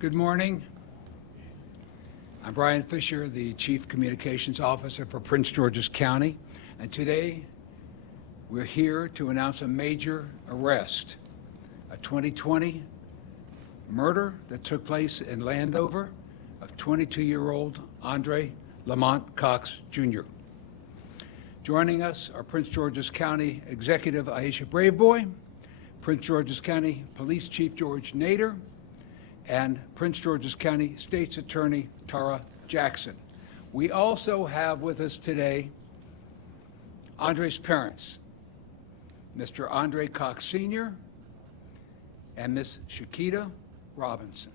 Good morning. I'm Brian Fisher, the Chief Communications Officer for Prince George's County, and today we're here to announce a major arrest, a 2020 murder that took place in Landover of 22-year-old Andre Lamont Cox, Jr. Joining us are Prince George's County Executive Aisha Braveboy, Prince George's County Police Chief George Nader, and Prince George's County State's Attorney Tara Jackson. We also have with us today Andre's parents, Mr. Andre Cox Sr. and Miss Shakita Robinson.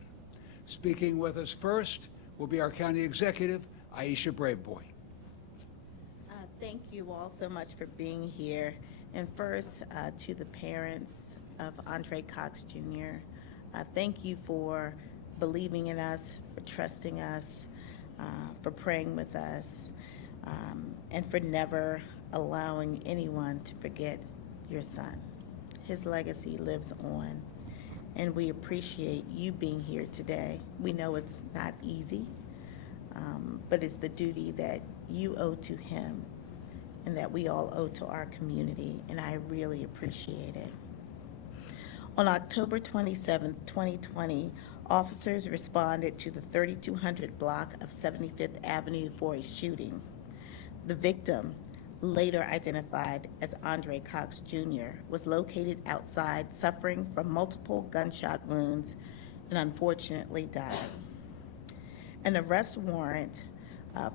Speaking with us first will be our County Executive, Aisha Braveboy. Thank you all so much for being here. And first, to the parents of Andre Cox Jr., thank you for believing in us, for trusting us, for praying with us, and for never allowing anyone to forget your son. His legacy lives on, and we appreciate you being here today. We know it's not easy, but it's the duty that you owe to him and that we all owe to our community, and I really appreciate it. On October 27, 2020, officers responded to the 3200 block of 75th Avenue for a shooting. The victim, later identified as Andre Cox Jr., was located outside suffering from multiple gunshot wounds and unfortunately died. An arrest warrant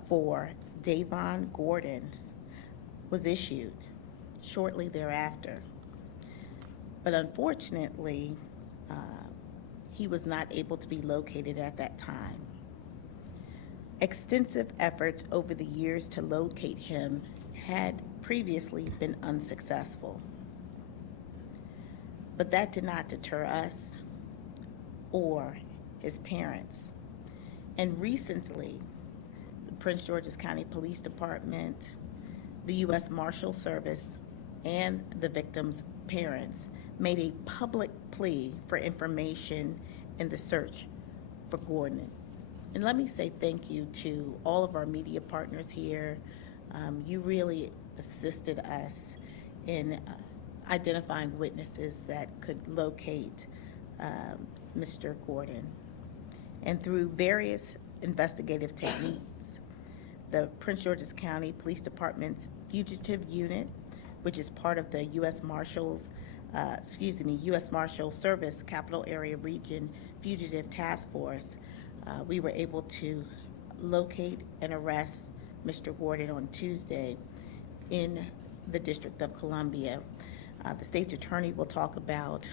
for Dayvon Gordon was issued shortly thereafter. But unfortunately, he was not able to be located at that time. Extensive efforts over the years to locate him had previously been unsuccessful. But that did not deter us or his parents. And recently, the Prince George's County Police Department, the U.S. Marshal Service, and the victim's parents made a public plea for information in the search for Gordon. And let me say thank you to all of our media partners here. You really assisted us in identifying witnesses that could locate Mr. Gordon. And through various investigative techniques, the Prince George's County Police Department's Fugitive Unit, which is part of the U.S. Marshal Service Capital Area Region Fugitive Task Force, we were able to locate and arrest Mr. Gordon on Tuesday in the District of Columbia. The state's attorney will talk about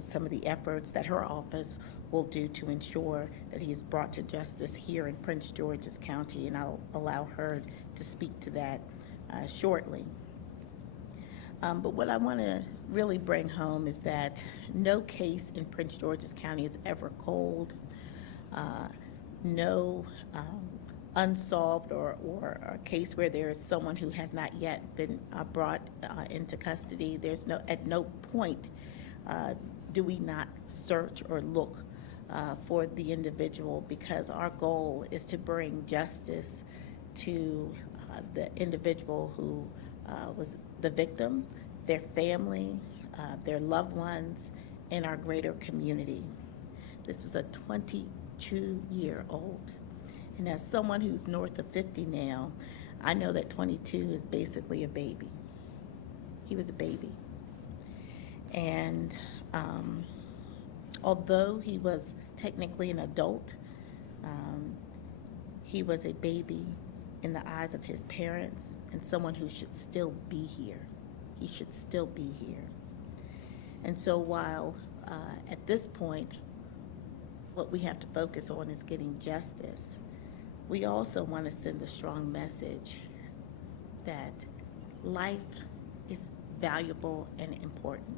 some of the efforts that her office will do to ensure that he is brought to justice here in Prince George's County, and I'll allow her to speak to that shortly. But what I want to really bring home is that no case in Prince George's County is ever cold. No unsolved or a case where there is someone who has not yet been brought into custody. At no point do we not search or look for the individual, because our goal is to bring justice to the individual who was the victim, their family, their loved ones, and our greater community. This was a 22-year-old. And as someone who's north of 50 now, I know that 22 is basically a baby. He was a baby. And although he was technically an adult, he was a baby in the eyes of his parents and someone who should still be here. He should still be here. And so while at this point, what we have to focus on is getting justice, we also want to send a strong message that life is valuable and important.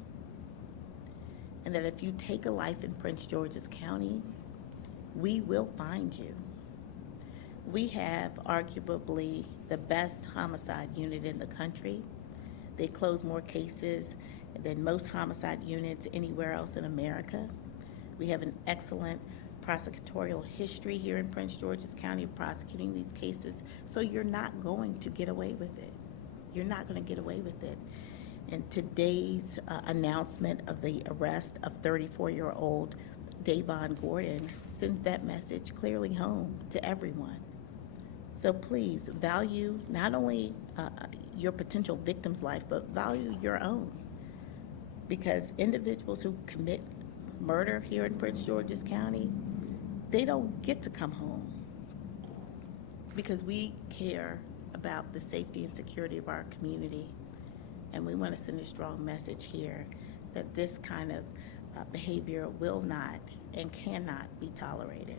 And that if you take a life in Prince George's County, we will find you. We have arguably the best homicide unit in the country. They close more cases than most homicide units anywhere else in America. We have an excellent prosecutorial history here in Prince George's County of prosecuting these cases, so you're not going to get away with it. You're not going to get away with it. And today's announcement of the arrest of 34-year-old Dayvon Gordon sends that message clearly home to everyone. So please value not only your potential victim's life, but value your own. Because individuals who commit murder here in Prince George's County, they don't get to come home. Because we care about the safety and security of our community. And we want to send a strong message here that this kind of behavior will not and cannot be tolerated.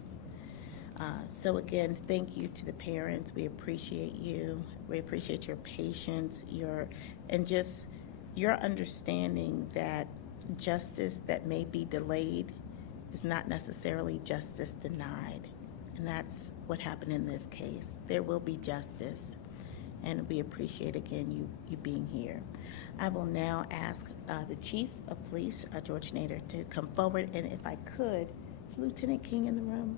So again, thank you to the parents. We appreciate you. We appreciate your patience, and just your understanding that justice that may be delayed is not necessarily justice denied. And that's what happened in this case. There will be justice, and we appreciate, again, you being here. I will now ask the Chief of Police, George Nader, to come forward, and if I could, is Lieutenant King in the room?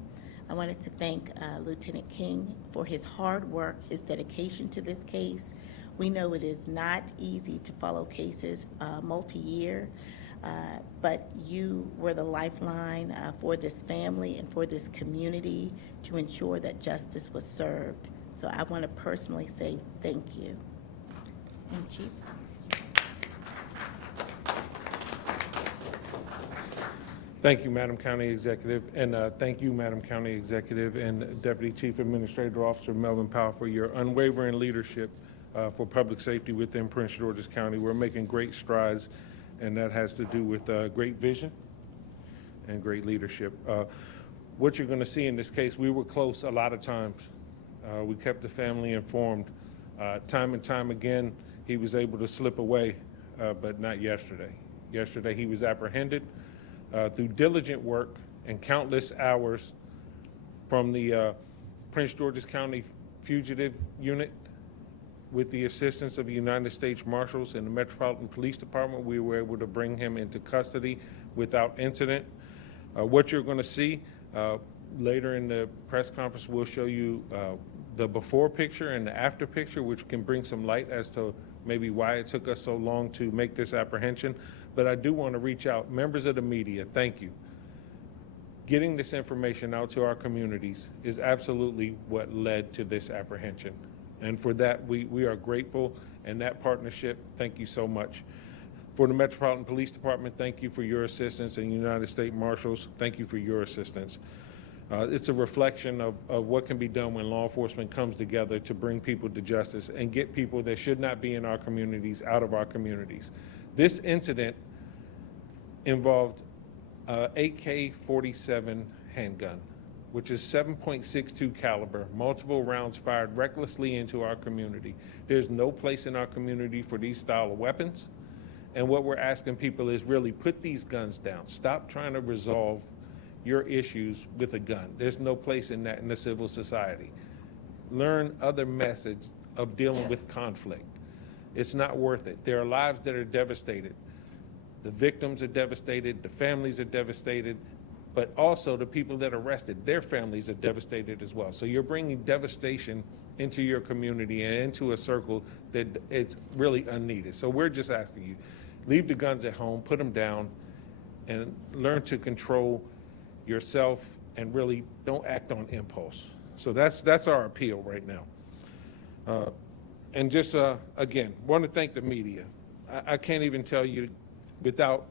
I wanted to thank Lieutenant King for his hard work, his dedication to this case. We know it is not easy to follow cases multi-year, but you were the lifeline for this family and for this community to ensure that justice was served. So I want to personally say thank you. And Chief? Thank you, Madam County Executive, and thank you, Madam County Executive and Deputy Chief Administrative Officer Melvin Powell, for your unwavering leadership for public safety within Prince George's County. We're making great strides, and that has to do with great vision and great leadership. What you're going to see in this case, we were close a lot of times. We kept the family informed. Time and time again, he was able to slip away, but not yesterday. Yesterday, he was apprehended. Through diligent work and countless hours from the Prince George's County Fugitive Unit, with the assistance of the United States Marshals and the Metropolitan Police Department, we were able to bring him into custody without incident. What you're going to see later in the press conference, we'll show you the before picture and the after picture, which can bring some light as to maybe why it took us so long to make this apprehension. But I do want to reach out. Members of the media, thank you. Getting this information out to our communities is absolutely what led to this apprehension. And for that, we are grateful, and that partnership, thank you so much. For the Metropolitan Police Department, thank you for your assistance, and United States Marshals, thank you for your assistance. It's a reflection of what can be done when law enforcement comes together to bring people to justice and get people that should not be in our communities out of our communities. This incident involved AK-47 handgun, which is 7.62 caliber, multiple rounds fired recklessly into our community. There's no place in our community for these style of weapons. And what we're asking people is really put these guns down. Stop trying to resolve your issues with a gun. There's no place in that in a civil society. Learn other methods of dealing with conflict. It's not worth it. There are lives that are devastated. The victims are devastated, the families are devastated, but also the people that are arrested, their families are devastated as well. So you're bringing devastation into your community and into a circle that it's really unneeded. So we're just asking you, leave the guns at home, put them down, and learn to control yourself and really don't act on impulse. So that's our appeal right now. And just, again, want to thank the media. I can't even tell you, without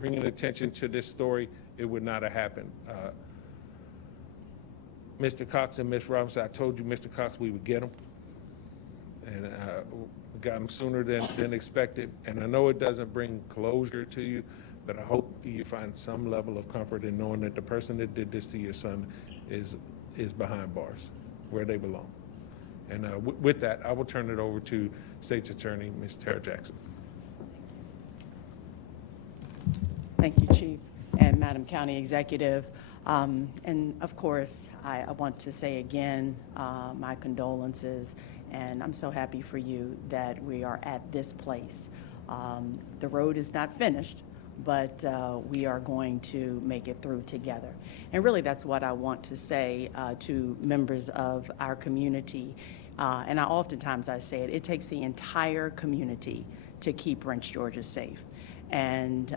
bringing attention to this story, it would not have happened. Mr. Cox and Ms. Robinson, I told you, Mr. Cox, we would get them. And we got them sooner than expected. And I know it doesn't bring closure to you, but I hope you find some level of comfort in knowing that the person that did this to your son is behind bars, where they belong. And with that, I will turn it over to State's Attorney, Ms. Tara Jackson. Thank you, Chief and Madam County Executive. And of course, I want to say again, my condolences, and I'm so happy for you that we are at this place. The road is not finished, but we are going to make it through together. And really, that's what I want to say to members of our community. And oftentimes I say it takes the entire community to keep Prince George's safe. And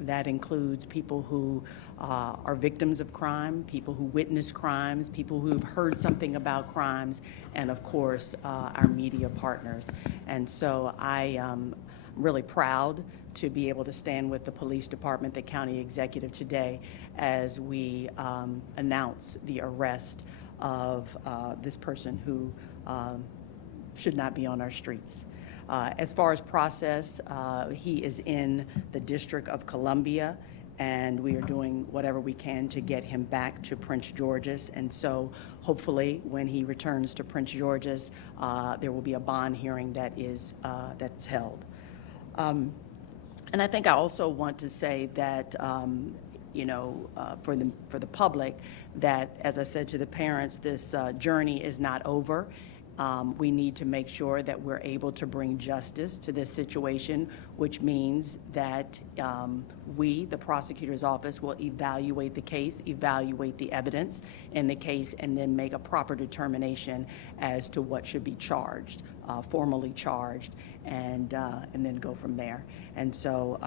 that includes people who are victims of crime, people who witness crimes, people who've heard something about crimes, and of course, our media partners. And so I am really proud to be able to stand with the police department, the county executive today, as we announce the arrest of this person who should not be on our streets. As far as process, he is in the District of Columbia, and we are doing whatever we can to get him back to Prince George's. And so hopefully when he returns to Prince George's, there will be a bond hearing that's held. And I think I also want to say that, for the public, that, as I said to the parents, this journey is not over. We need to make sure that we're able to bring justice to this situation, which means that we, the prosecutor's office, will evaluate the case, evaluate the evidence in the case, and then make a proper determination as to what should be charged, formally charged, and then go from there. And so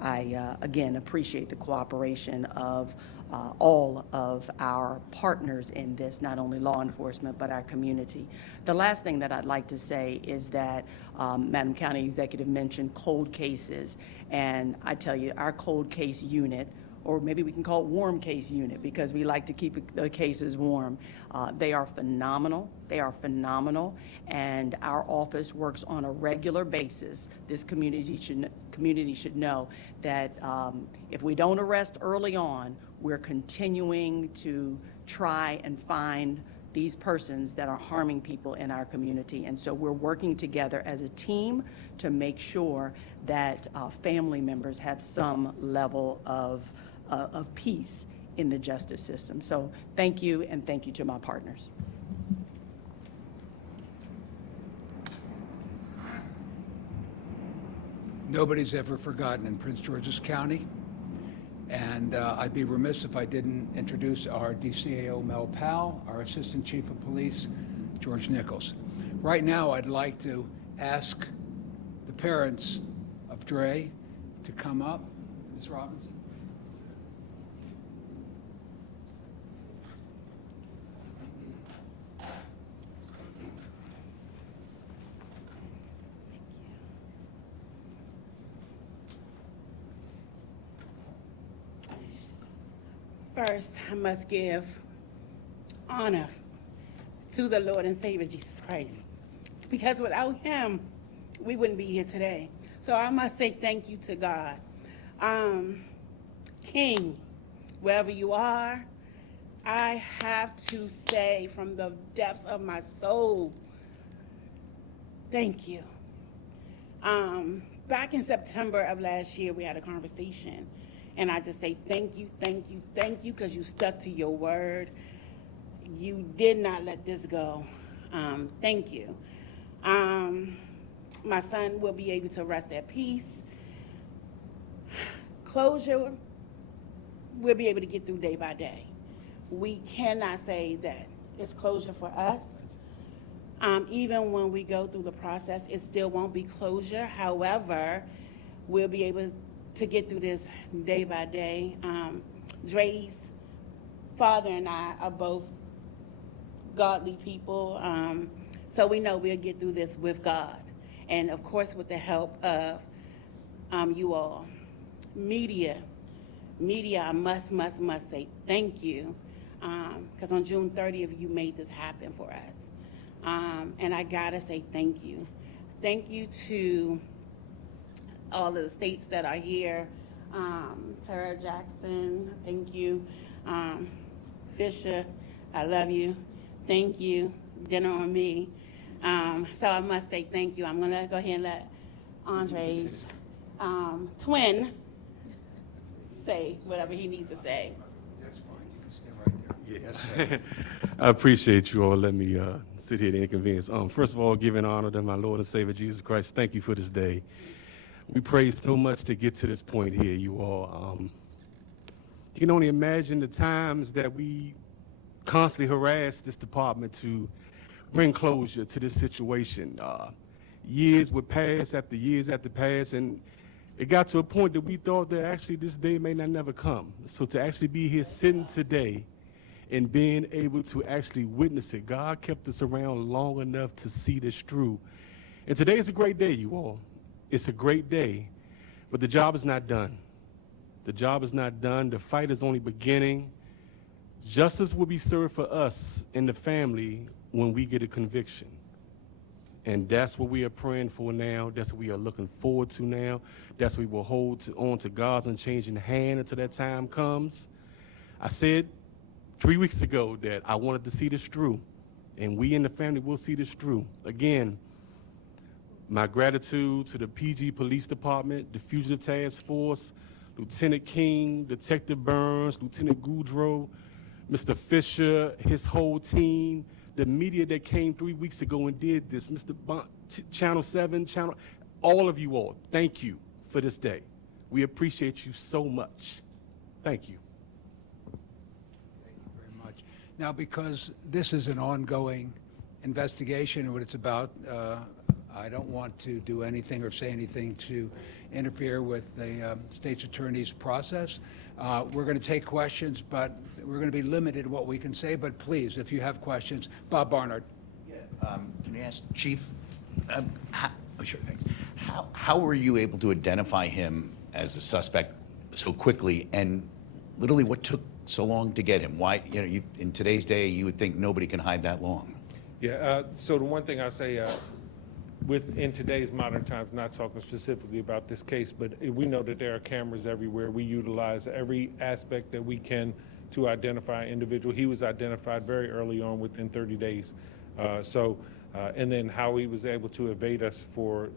I, again, appreciate the cooperation of all of our partners in this, not only law enforcement, but our community. The last thing that I'd like to say is that Madam County Executive mentioned cold cases, and I tell you, our cold case unit, or maybe we can call it warm case unit because we like to keep the cases warm. They are phenomenal. They are phenomenal, and our office works on a regular basis. This community should know that if we don't arrest early on, we're continuing to try and find these persons that are harming people in our community. And so we're working together as a team to make sure that family members have some level of peace in the justice system. So thank you, and thank you to my partners. Nobody's ever forgotten in Prince George's County. And I'd be remiss if I didn't introduce our DCAO, Mel Powell, our Assistant Chief of Police, George Nichols. Right now, I'd like to ask the parents of Dre to come up. Ms. Robinson. First, I must give honor to the Lord and Savior Jesus Christ, because without him, we wouldn't be here today. So I must say thank you to God. King, wherever you are, I have to say from the depths of my soul, thank you. Back in September of last year, we had a conversation. And I just say thank you, thank you, thank you, because you stuck to your word. You did not let this go. Thank you. My son will be able to rest at peace. Closure, we'll be able to get through day by day. We cannot say that it's closure for us. Even when we go through the process, it still won't be closure. However, we'll be able to get through this day by day. Dre's father and I are both godly people, so we know we'll get through this with God, and of course with the help of you all. Media, I must say thank you, because on June 30th you made this happen for us, and I gotta say thank you. Thank you to all of the states that are here. Tara Jackson, thank you. Fisher, I love you. Thank you. Dinner on me. So I must say thank you. I'm gonna go ahead and let Andre's twin say whatever he needs to say. That's fine. You can stay right there. Yes, sir. I appreciate you all letting me sit here to inconvenience. First of all, giving honor to my Lord and Savior Jesus Christ. Thank you for this day. we prayed so much to get to this point here, you all. You can only imagine the times that we constantly harassed this department to bring closure to this situation. Years would pass after years after pass, and it got to a point that we thought that actually this day may not never come. So to actually be here sitting today and being able to actually witness it, God kept us around long enough to see this through. And today is a great day, you all. It's a great day, but the job is not done. The job is not done. The fight is only beginning. Justice will be served for us and the family when we get a conviction. And that's what we are praying for now. That's what we are looking forward to now. That's what we will hold on to God's unchanging hand until that time comes. I said 3 weeks ago that I wanted to see this through, and we in the family will see this through. Again, my gratitude to the PG Police Department, the Fugitive Task Force, Lieutenant King, Detective Burns, Lieutenant Goudreau, Mr. Fisher, his whole team, the media that came 3 weeks ago and did this, Mr. Channel 7, all of you all, thank you for this day. We appreciate you so much. Thank you. Thank you very much. Now, because this is an ongoing investigation and what it's about, I don't want to do anything or say anything to interfere with the state's attorney's process. We're going to take questions, but we're going to be limited in what we can say. But please, if you have questions, Bob Barnard. Can you ask Chief? Sure, thanks. How were you able to identify him as a suspect so quickly, and literally what took so long to get him? Why, in today's day, you would think nobody can hide that long. Yeah, so the one thing I say, in today's modern times, not talking specifically about this case, but we know that there are cameras everywhere. We utilize every aspect that we can to identify an individual. He was identified very early on, within 30 days. And then how he was able to evade us for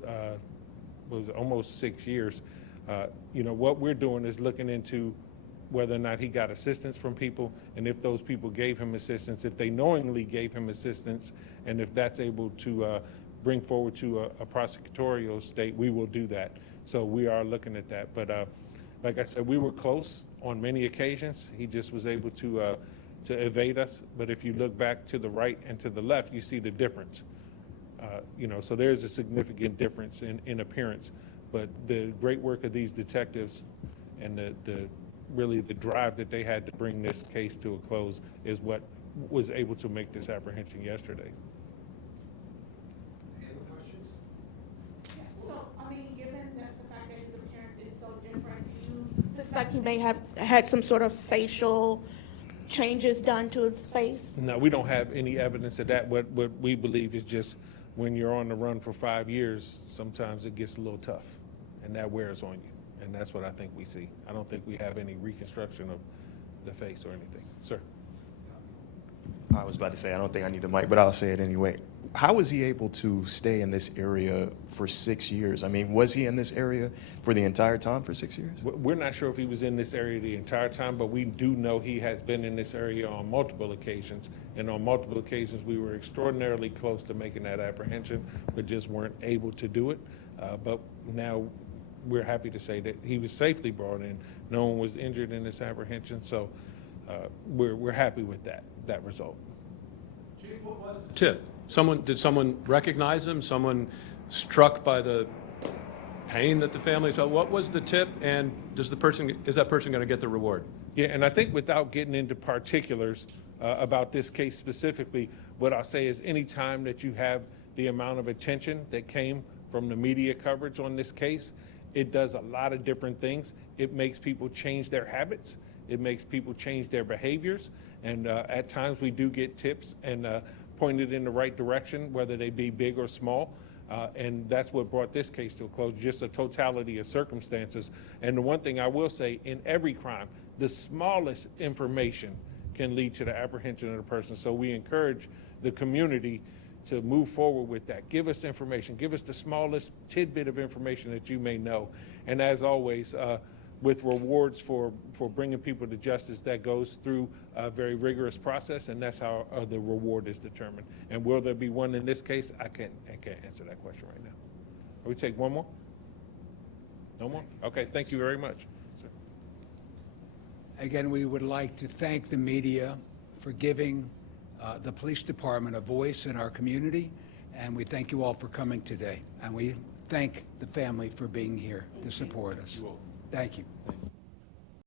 was almost 6 years. What we're doing is looking into whether or not he got assistance from people, and if those people gave him assistance, if they knowingly gave him assistance, and if that's able to bring forward to a prosecutorial state, we will do that. So we are looking at that. But like I said, we were close on many occasions. He just was able to evade us. But if you look back to the right and to the left, you see the difference. So there's a significant difference in appearance. But the great work of these detectives and the drive that they had to bring this case to a close is what was able to make this apprehension yesterday. So, given that the fact that his appearance is so different, do you suspect he may have had some sort of facial changes done to his face? No, we don't have any evidence of that. What we believe is just when you're on the run for 5 years, sometimes it gets a little tough, and that wears on you. And that's what I think we see. I don't think we have any reconstruction of the face or anything. Sir? I was about to say, I don't think I need a mic, but I'll say it anyway. How was he able to stay in this area for 6 years? Was he in this area for the entire time for 6 years? We're not sure if he was in this area the entire time, but we do know he has been in this area on multiple occasions. And on multiple occasions, we were extraordinarily close to making that apprehension, but just weren't able to do it. But now we're happy to say that he was safely brought in. No one was injured in this apprehension, so we're happy with that result. Chief, what was the tip? Did someone recognize him? Someone struck by the pain that the family saw? What was the tip, and is that person going to get the reward? Yeah, and I think without getting into particulars about this case specifically, what I'll say is any time that you have the amount of attention that came from the media coverage on this case, it does a lot of different things. It makes people change their habits. It makes people change their behaviors. And at times we do get tips and pointed in the right direction, whether they be big or small. And that's what brought this case to a close, just a totality of circumstances. And the one thing I will say, in every crime, the smallest information can lead to the apprehension of the person. So we encourage the community to move forward with that. Give us information. Give us the smallest tidbit of information that you may know. And as always, with rewards for bringing people to justice, that goes through a very rigorous process, and that's how the reward is determined. And will there be one in this case? I can't answer that question right now. We take one more? No more? Okay, thank you very much. Again, we would like to thank the media for giving the police department a voice in our community, and we thank you all for coming today. And we thank the family for being here to support us. Thank you.